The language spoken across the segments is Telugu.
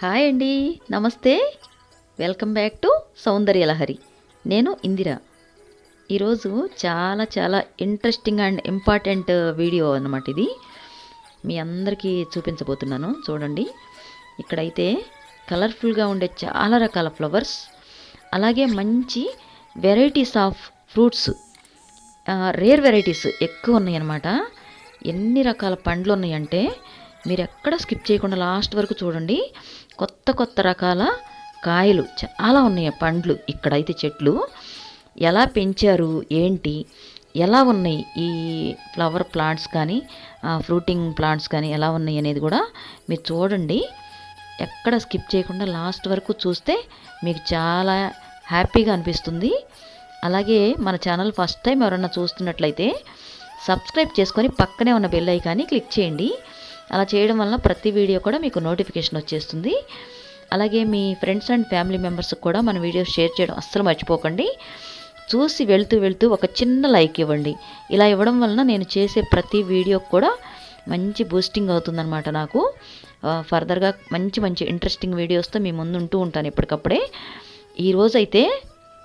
హాయ్ అండి, నమస్తే. Welcome back to Soundarya Lahari. నేను ఇందిర. ఈరోజు చాలా చాలా ఇంట్రెస్టింగ్ అండ్ ఇంపార్టెంట్ వీడియో అన్నమాట. ఇది మీ అందరికీ చూపించబోతున్నాను. చూడండి, ఇక్కడైతే కలర్ఫుల్గా ఉండే చాలా రకాల ఫ్లవర్స్, అలాగే మంచి varieties of fruits, rare varieties ఎక్కువ ఉన్నాయి అన్నమాట. ఎన్ని రకాల పండ్లు ఉన్నాయంటే మీరు ఎక్కడ స్కిప్ చేయకుండా లాస్ట్ వరకు చూడండి. కొత్త కొత్త రకాల కాయలు చాలా ఉన్నాయి, పండ్లు. ఇక్కడైతే చెట్లు ఎలా పెంచారు, ఏంటి, ఎలా ఉన్నాయి ఈ ఫ్లవర్ ప్లాంట్స్ కానీ ఫ్రూటింగ్ ప్లాంట్స్ కానీ ఎలా ఉన్నాయి అనేది కూడా మీరు చూడండి. ఎక్కడ స్కిప్ చేయకుండా లాస్ట్ వరకు చూస్తే మీకు చాలా హ్యాపీగా అనిపిస్తుంది. అలాగే మన ఛానల్ ఫస్ట్ టైం ఎవరన్నా చూస్తున్నట్లయితే సబ్స్క్రైబ్ చేసుకొని పక్కనే ఉన్న బెల్ ఐకాన్ని క్లిక్ చేయండి. అలా చేయడం వల్ల ప్రతి వీడియో కూడా మీకు నోటిఫికేషన్ వచ్చేస్తుంది. అలాగే మీ ఫ్రెండ్స్ అండ్ ఫ్యామిలీ మెంబర్స్కి కూడా మన వీడియోస్ షేర్ చేయడం అస్సలు మర్చిపోకండి. చూసి వెళ్తూ ఒక చిన్న లైక్ ఇవ్వండి. ఇలా ఇవ్వడం వలన నేను చేసే ప్రతి వీడియోకి కూడా మంచి బూస్టింగ్ అవుతుందన్నమాట. నాకు ఫర్దర్గా మంచి ఇంట్రెస్టింగ్ వీడియోస్తో మీ ముందు ఉంటూ ఉంటాను ఎప్పటికప్పుడే. ఈరోజైతే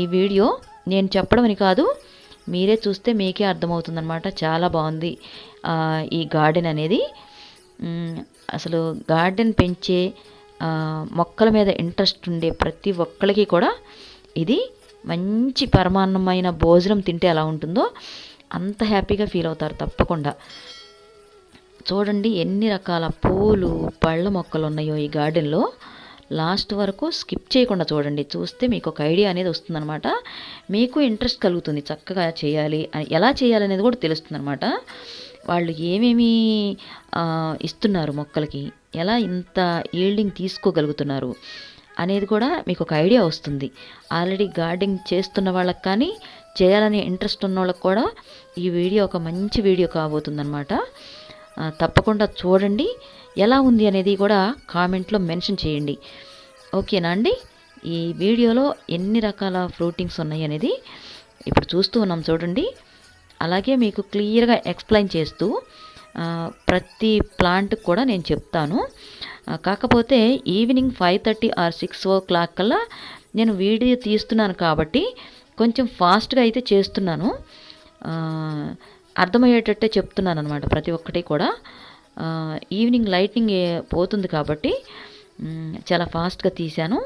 ఈ వీడియో నేను చెప్పడం అని కాదు, మీరే చూస్తే మీకే అర్థమవుతుందన్నమాట. చాలా బాగుంది ఈ గార్డెన్ అనేది. అసలు గార్డెన్ పెంచే మొక్కల మీద ఇంట్రెస్ట్ ఉండే ప్రతి ఒక్కరికి కూడా ఇది మంచి పరమాన్నమైన భోజనం తింటే ఎలా ఉంటుందో అంత హ్యాపీగా ఫీల్ అవుతారు తప్పకుండా. చూడండి ఎన్ని రకాల పూలు పళ్ళ మొక్కలు ఉన్నాయో ఈ గార్డెన్లో. లాస్ట్ వరకు స్కిప్ చేయకుండా చూడండి. చూస్తే మీకు ఒక ఐడియా అనేది వస్తుందన్నమాట. మీకు ఇంట్రెస్ట్ కలుగుతుంది, చక్కగా చేయాలి అని, ఎలా చేయాలి అనేది కూడా తెలుస్తుంది అనమాట. వాళ్ళు ఏమేమి ఇస్తున్నారు మొక్కలకి, ఎలా ఇంత ఈల్డింగ్ తీసుకోగలుగుతున్నారు అనేది కూడా మీకు ఒక ఐడియా వస్తుంది. ఆల్రెడీ గార్డెనింగ్ చేస్తున్న వాళ్ళకి కానీ చేయాలనే ఇంట్రెస్ట్ ఉన్న వాళ్ళకి కూడా ఈ వీడియో ఒక మంచి వీడియో కాబోతుందన్నమాట. తప్పకుండా చూడండి. ఎలా ఉంది అనేది కూడా కామెంట్లో మెన్షన్ చేయండి. ఓకేనా అండి? ఈ వీడియోలో ఎన్ని రకాల ఫ్రూటింగ్స్ ఉన్నాయి అనేది ఇప్పుడు చూస్తూ ఉన్నాం చూడండి. అలాగే మీకు క్లియర్గా ఎక్స్ప్లెయిన్ చేస్తూ ప్రతి ప్లాంట్ కూడా నేను చెప్తాను. కాకపోతే ఈవినింగ్ 5:30 ఆర్ 6 కల్లా నేను వీడియో తీస్తున్నాను కాబట్టి కొంచెం ఫాస్ట్గా అయితే చేస్తున్నాను. అర్థమయ్యేటట్టే చెప్తున్నాను అనమాట ప్రతి ఒక్కటి కూడా. ఈవినింగ్ లైటింగ్ పోతుంది కాబట్టి చాలా ఫాస్ట్గా తీశాను.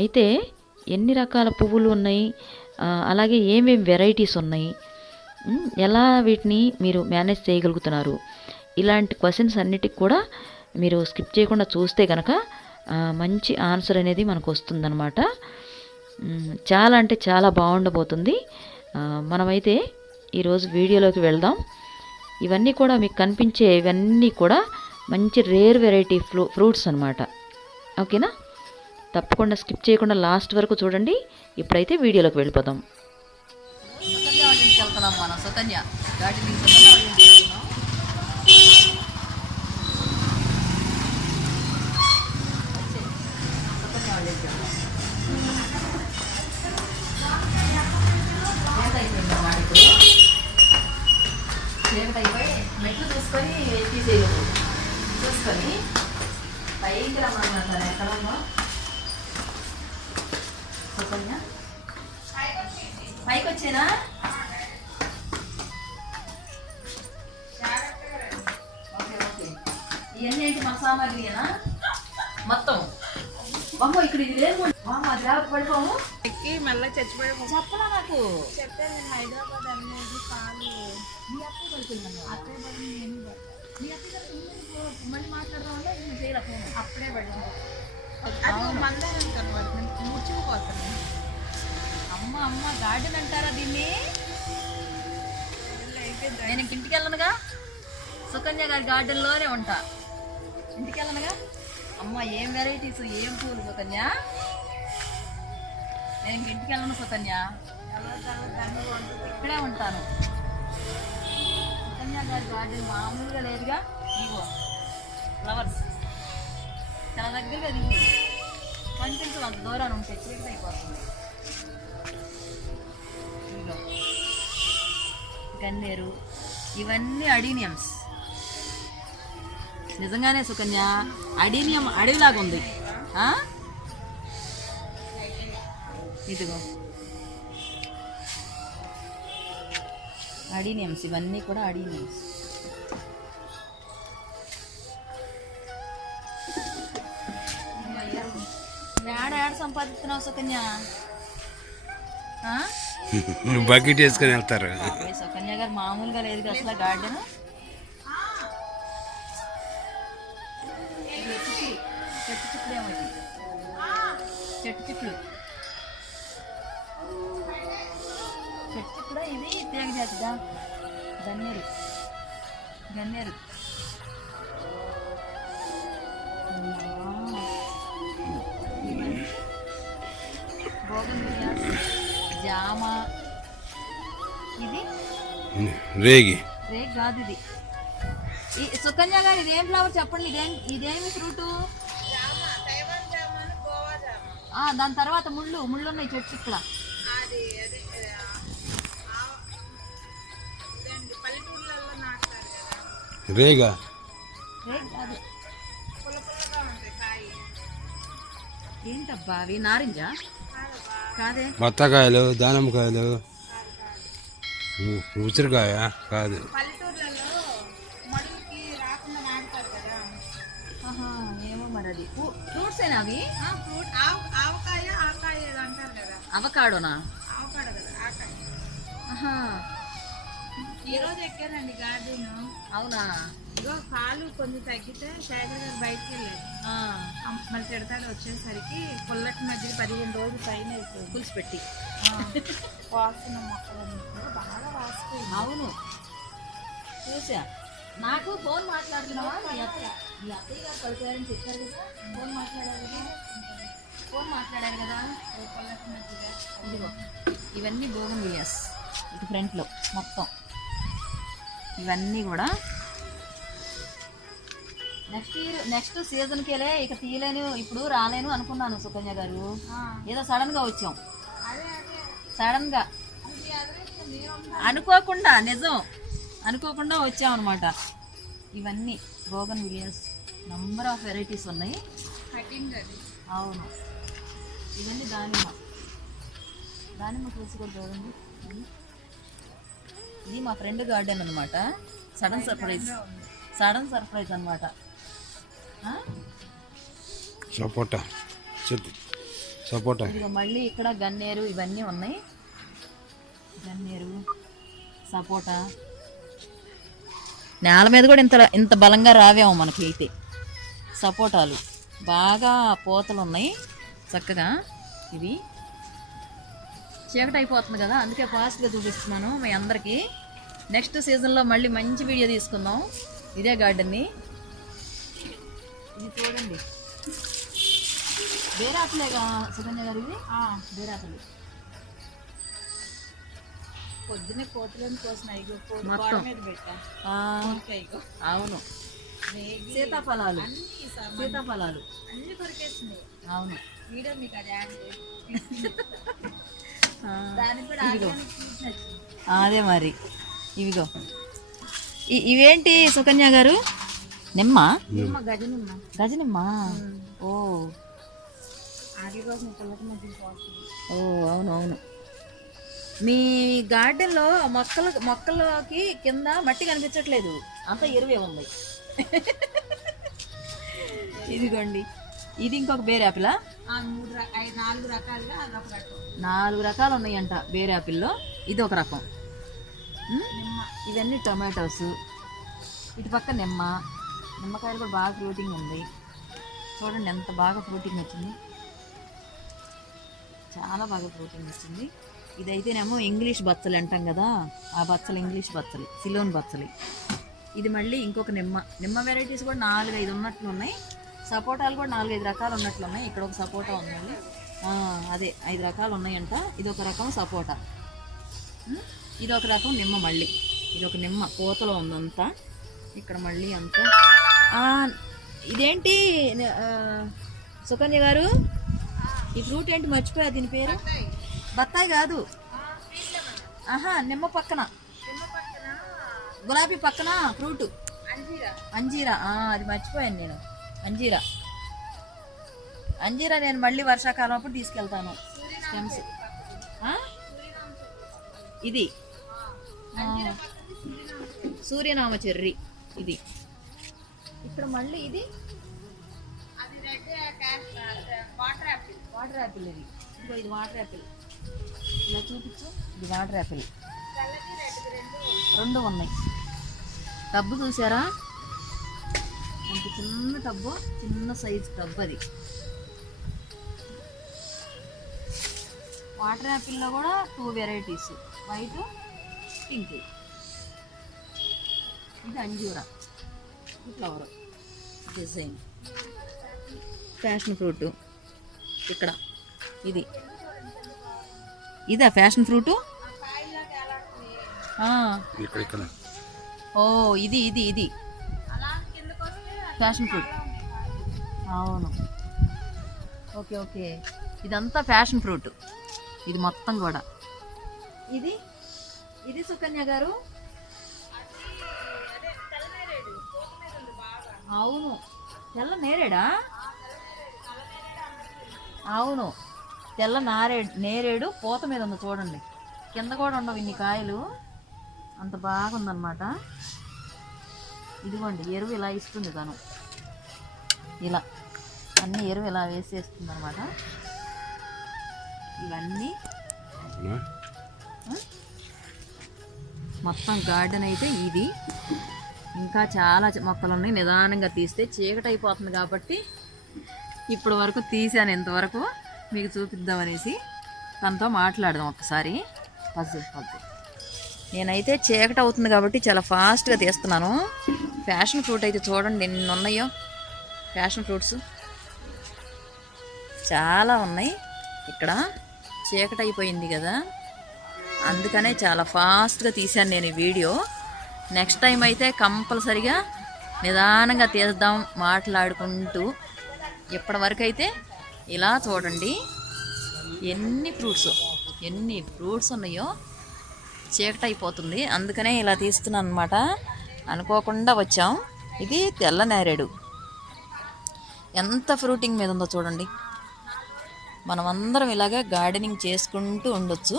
అయితే ఎన్ని రకాల పువ్వులు ఉన్నాయి, అలాగే ఏమేమి వెరైటీస్ ఉన్నాయి, ఎలా వీటిని మీరు మేనేజ్ చేయగలుగుతున్నారు, ఇలాంటి క్వశ్చన్స్ అన్నిటికి కూడా మీరు స్కిప్ చేయకుండా చూస్తే కనుక మంచి ఆన్సర్ అనేది మనకు వస్తుందన్నమాట. చాలా అంటే చాలా బాగుండబోతుంది. మనమైతే ఈరోజు వీడియోలోకి వెళ్దాం. ఇవన్నీ కూడా మీకు కనిపించే ఇవన్నీ కూడా మంచి రేర్ వెరైటీ ఫ్రూట్స్ అనమాట. ఓకేనా? తప్పకుండా స్కిప్ చేయకుండా లాస్ట్ వరకు చూడండి. ఇప్పుడైతే వీడియోలోకి వెళ్ళిపోదాం. మెట్లు చూసుకొని చూసుకొని పైకి రమ్మంటారు. ఎక్కడ ఉందో పైకి వచ్చేనా? ఓకే. ఇవన్నీ ఏంటి మన సామాగ్రినా మొత్తం? బాబు ఇక్కడ ఇది లేదు. అది రావద్దు, పడిపోము ఎక్కి మెల్లగా చచ్చిపోయాము. చెప్పరా నాకు? చెప్పాను నేను హైదరాబాద్ అనేది కాదు. మీ అక్క పడుతున్నాను. అక్కడే పడి నేను మీ అక్క మళ్ళీ మాట్లాడదాం అంటే చేయలేకపో. అప్పుడే పడింది. అది మందారం కనబడుతుంది, ముచ్చుకుపోతాను. అమ్మ గార్డెన్ అంటారా దీన్ని? నేను ఇంటికి వెళ్ళనుగా, సుకన్య గారి గార్డెన్లోనే ఉంటా. ఇంటికి వెళ్ళనుగా. అమ్మ ఏం వెరైటీస్, ఏం పూలు సుకన్య. నేను ఇంటికి వెళ్ళను సుకన్య, ఇక్కడే ఉంటాను. సుకన్య గారి గార్డెన్ మామూలుగా లేదుగా. ఇగో ఫ్లవర్స్ చాలా దగ్గరగా దిగి కనిపించదు, అంత దూరాన్ని ఉంటే చీకటి అయిపోతుంది. గన్నేరు, ఇవన్నీ అడీనియమ్స్. నిజంగానే సుకన్య అడీనియం అడవిలాగా ఉంది. ఇదిగో అడీనియమ్స్, ఇవన్నీ కూడా అడీనియమ్స్. ఏడ సంపాదిస్తున్నావు సుకన్య? బకెట్ వేసుకొని వెళ్తారు. సుకన్య గారు మామూలుగా లేదు అసలు గార్డెన్. చెట్టు చిక్కులు ఏమైంది? చెట్టు చిక్కులు ఇది తేగ జాతిదా? గన్నేరు గన్నేరు జామ. ఇది రేగి కాదు, ఇది సుకన్య గారు ఇదేం ఫ్లవర్ చెప్పండి? ఇదేమి ఫ్రూటు? దాని తర్వాత ముళ్ళు ఉన్నాయి చెట్టు ఇక్కడ. రేగా కాదు, ఏంటబ్బా అవి? నారింజ కాదే. బత్తకాయలు, దానిమ్మకాయలు, ఉసిరికాయ కాదు. ఏమో మరి అది ఫ్రూట్స్ ఏనా అవి? అవకాడోనా? ఈరోజు ఎక్కారండి గార్డెన్. అవునా? ఇగో కాలు కొంచెం తగ్గితే శేఖర్ గారు బయటకు వెళ్ళారు. మళ్ళీ తిడతాడు వచ్చేసరికి పుల్లటి మధ్య 15 రోజులు పైన పులుసు పెట్టి వాస్తున్న మొక్కలన్నీ బాగా వాసిపోయింది. అవును చూసా. నాకు ఫోన్ మాట్లాడుతున్నావా? మీ అత్తయ్య గారు పడిపోయారని చెప్పారు కదా. ఫోన్ మాట్లాడారు కదా. పుల్లటి మధ్యగా ఇదిగో ఇవన్నీ బోగన్విలియాస్. ఇటు ఫ్రంట్లో మొత్తం ఇవన్నీ కూడా నెక్స్ట్ సీజన్కి వెళ్ళే. ఇక తీయలేను, ఇప్పుడు రాలేను అనుకున్నాను సుకన్య గారు. ఏదో సడన్గా వచ్చాం, సడన్గా అనుకోకుండా, నిజం అనుకోకుండా వచ్చాం అనమాట. ఇవన్నీ బోగన్విలియాస్, నంబర్ ఆఫ్ వెరైటీస్ ఉన్నాయి. అవును, ఇవన్నీ దానిమ్మ ఫ్రూట్స్ కూడా చూడండి. ఇది మా ఫ్రెండ్ గార్డెన్ అనమాట. సడన్ సర్ప్రైజ్ అనమాట. సపోటా సపోటా. ఇదిగో మళ్ళీ ఇక్కడ గన్నేరు ఇవన్నీ ఉన్నాయి. గన్నేరు, సపోటా. నేల మీద కూడా ఇంత బలంగా రావేమో మనకి అయితే. సపోటాలు బాగా పూతలు ఉన్నాయి చక్కగా. ఇవి చీకటి అయిపోతుంది కదా, అందుకే ఫాస్ట్గా చూపిస్తున్నాను మీ అందరికీ. నెక్స్ట్ సీజన్లో మళ్ళీ మంచి వీడియో తీసుకుందాం ఇదే గార్డెన్ని. ఇది చూడండి, బేరాకులేగా సుకన్య గారు? ఇది బేరాకులు. పొద్దున్నే కోతులను కోసినాయి మొత్తం మీద పెట్టా. అవును, సీతాఫలాలు అన్ని కొరికేసినాయి. అవును, వీడియో మీకు అది యాడ్ దానికి కూడా అదే మరి. ఇవిగో ఇవేంటి సుకన్య గారు? నిమ్మ, గజనిమ్మ. ఓ ఓ అవును. మీ గార్డెన్లో మొక్కలకి కింద మట్టి కనిపించట్లేదు, అంతా ఎరువే ఉంది. ఇదిగోండి, ఇది ఇంకొక బేర్ యాపిలా? 4 రకాలుగా 4 రకాలు ఉన్నాయంట బేర్ యాపిల్లో. ఇది ఒక రకం. ఇవన్నీ టొమాటోస్. ఇటు పక్క నిమ్మకాయలు కూడా బాగా ఫ్రూటింగ్ ఉంది. చూడండి ఎంత బాగా ఫ్రూటింగ్ వచ్చింది, చాలా బాగా ఫ్రూటింగ్ వచ్చింది. ఇదైతేనేమో ఇంగ్లీష్ బచ్చలి అంటాం కదా, ఆ బచ్చలు ఇంగ్లీష్ బచ్చలి, సిలోన్ బచ్చలి. ఇది మళ్ళీ ఇంకొక నిమ్మ వెరైటీస్ కూడా 4-5 ఉన్నట్లు ఉన్నాయి. సపోటాలు కూడా 4-5 రకాలు ఉన్నట్లు ఉన్నాయి. ఇక్కడ ఒక సపోటా ఉందండి, అదే 5 రకాలు ఉన్నాయంట. ఇది ఒక రకం సపోటా, ఇది ఒక రకం నిమ్మ. మళ్ళీ ఇది ఒక నిమ్మ పూతలో ఉందంతా. ఇక్కడ మళ్ళీ అంతా. ఇదేంటి సుకన్య గారు, ఈ ఫ్రూట్ ఏంటి మర్చిపోయా, దీని పేరు? బత్తాయి కాదు, నిమ్మ పక్కన, గులాబీ పక్కన ఫ్రూట్ అంజీరా అది మర్చిపోయాను నేను. అంజీరా నేను మళ్ళీ వర్షాకాలం అప్పుడు తీసుకెళ్తాను. స్టెమ్స్ ఇది సూర్యనామ చెర్రీ ఇది. ఇక్కడ మళ్ళీ ఇది వాటర్ యాపిల్. ఇది ఇదిగో ఇది వాటర్ యాపిల్. ఇలా చూపించు, ఇది వాటర్ యాపిల్. రెండు ఉన్నాయి. టబ్బు చూసారా, అంత చిన్న టబ్బు, చిన్న సైజు టబ్బు అది. వాటర్ యాపిల్లో కూడా 2 వెరైటీస్, వైట్, పింక్. ఇది అంజూరా ఫ్లవర్ డిజైన్. ఫ్యాషన్ ఫ్రూట్ ఇక్కడ ఇది. ఇదా ఫ్యాషన్ ఫ్రూటు? ఓ ఇది ఇది ఇది ఫ్యాషన్ ఫ్రూట్. అవును, ఓకే ఓకే. ఇదంతా ఫ్యాషన్ ఫ్రూట్, ఇది మొత్తం కూడా. ఇది ఇది సుకన్య గారు. అవును, తెల్ల నేరేడా? అవును, తెల్ల నేరేడు పూత మీద ఉంది చూడండి. కింద కూడా ఉండవు ఇన్ని కాయలు, అంత బాగుందన్నమాట. ఇదిగోండి ఎరువు ఇలా ఇస్తుంది తను, ఇలా అన్ని ఎరువు ఇలా వేసేస్తుంది అనమాట. ఇవన్నీ మొత్తం గార్డెన్ అయితే ఇది. ఇంకా చాలా మొక్కలు ఉన్నాయి. నిదానంగా తీస్తే చీకటి అయిపోతుంది కాబట్టి ఇప్పుడు వరకు తీసాను. ఇంతవరకు మీకు చూపిద్దామనేసి తనతో మాట్లాడదాం ఒకసారి. పజ్జు నేనైతే చీకటి అవుతుంది కాబట్టి చాలా ఫాస్ట్గా తీస్తున్నాను. ఫ్యాషన్ ఫ్రూట్ అయితే చూడండి ఎన్ని ఉన్నాయో. ఫ్యాషన్ ఫ్రూట్స్ చాలా ఉన్నాయి. ఇక్కడ చీకటి అయిపోయింది కదా, అందుకనే చాలా ఫాస్ట్గా తీశాను నేను ఈ వీడియో. నెక్స్ట్ టైం అయితే కంపల్సరిగా నిదానంగా తీద్దాం మాట్లాడుకుంటూ. ఇప్పటి వరకు అయితే ఇలా చూడండి ఎన్ని ఫ్రూట్స్ ఉన్నాయో. చీకటి అయిపోతుంది అందుకనే ఇలా తీస్తున్నాను అనమాట. అనుకోకుండా వచ్చాం. ఇది తెల్ల నేరేడు ఎంత ఫ్రూటింగ్ మీద ఉందో చూడండి. మనమందరం ఇలాగే గార్డెనింగ్ చేసుకుంటూ ఉండొచ్చు.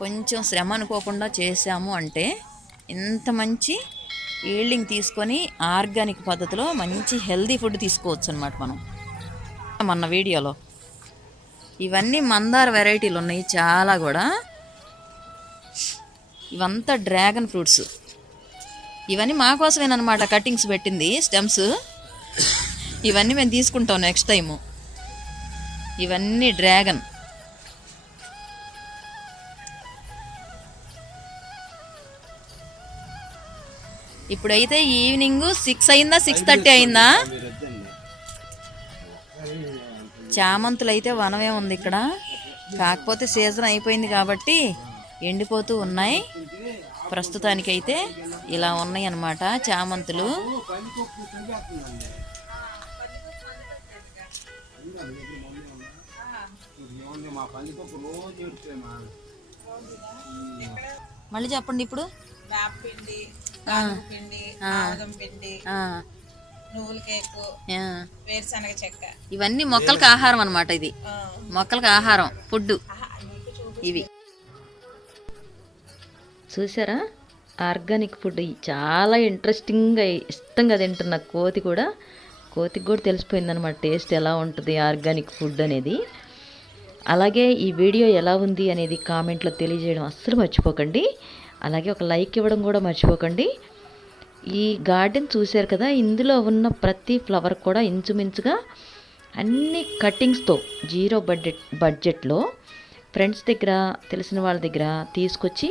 కొంచెం శ్రమ అనుకోకుండా చేసాము అంటే ఇంత మంచి ఈల్డింగ్ తీసుకొని ఆర్గానిక్ పద్ధతిలో మంచి హెల్దీ ఫుడ్ తీసుకోవచ్చు అనమాట మనం. మొన్న వీడియోలో ఇవన్నీ మందార వెరైటీలు ఉన్నాయి చాలా కూడా. ఇవంతా డ్రాగన్ ఫ్రూట్స్. ఇవన్నీ మా కోసమేనమాట కటింగ్స్ పెట్టింది, స్టెమ్స్. ఇవన్నీ మేము తీసుకుంటాం నెక్స్ట్ టైము. ఇవన్నీ డ్రాగన్. ఇప్పుడైతే ఈవినింగ్ 6 అయిందా 6:30 అయిందా. చామంతులు అయితే వనమే ఉంది ఇక్కడ. కాకపోతే సీజన్ అయిపోయింది కాబట్టి ఎండిపోతూ ఉన్నాయి. ప్రస్తుతానికైతే ఇలా ఉన్నాయి అన్నమాట చామంతులు. మళ్ళీ చెప్పండి ఇప్పుడు. నువ్వుల కేకు, వేరుశనగ చెక్క, ఇవన్నీ మొక్కలకు ఆహారం అన్నమాట. ఇది మొక్కలకు ఆహారం, ఫుడ్ ఇవి. చూసారా ఆర్గానిక్ ఫుడ్ చాలా ఇంట్రెస్టింగ్గా ఇష్టంగా తింటున్న కోతికి కూడా తెలిసిపోయిందనమాట టేస్ట్ ఎలా ఉంటుంది ఆర్గానిక్ ఫుడ్ అనేది. అలాగే ఈ వీడియో ఎలా ఉంది అనేది కామెంట్లో తెలియజేయడం అస్సలు మర్చిపోకండి. అలాగే ఒక లైక్ ఇవ్వడం కూడా మర్చిపోకండి. ఈ గార్డెన్ చూశారు కదా, ఇందులో ఉన్న ప్రతి ఫ్లవర్ కూడా ఇంచుమించుగా అన్ని కటింగ్స్తో 0 బడ్జెట్లో ఫ్రెండ్స్ దగ్గర తెలిసిన వాళ్ళ దగ్గర తీసుకొచ్చి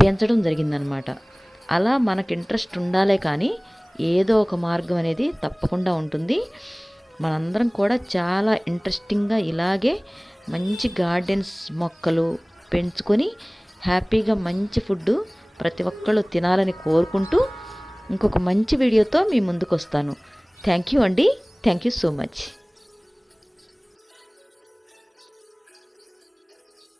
పెంచడం జరిగిందనమాట. అలా మనకు ఇంట్రెస్ట్ ఉండాలే కానీ ఏదో ఒక మార్గం అనేది తప్పకుండా ఉంటుంది. మనందరం కూడా చాలా ఇంట్రెస్టింగ్గా ఇలాగే మంచి గార్డెన్స్ మొక్కలు పెంచుకొని హ్యాపీగా మంచి ఫుడ్ ప్రతి ఒక్కళ్ళు తినాలని కోరుకుంటూ ఇంకొక మంచి వీడియోతో మీ ముందుకు వస్తాను. థ్యాంక్ యూ అండి. Thank you so much.